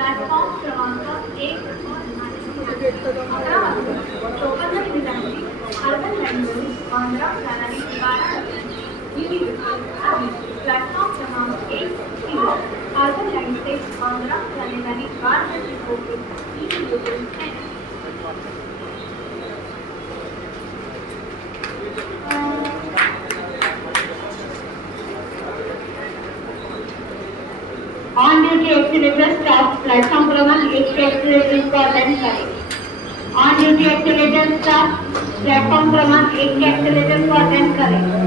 प्लॅटफॉर्म क्रमांक 1 11 वाजता चौपन्न मिनिटांची अर्बन लाईनवरून बांद्रा जाणारी 12 ही आणि प्लॅटफॉर्म क्रमांक 1 किंवा अर्बन लाईन से बांद्रा जाने वाली 12 डिपो की डिलीवरी है। On duty accelerator staff platform क्रमांक 1 के एक्सीलेटर को अटेंड करें। On duty accelerator staff platform क्रमांक 1 के एक्सीलेटर को अटेंड करें।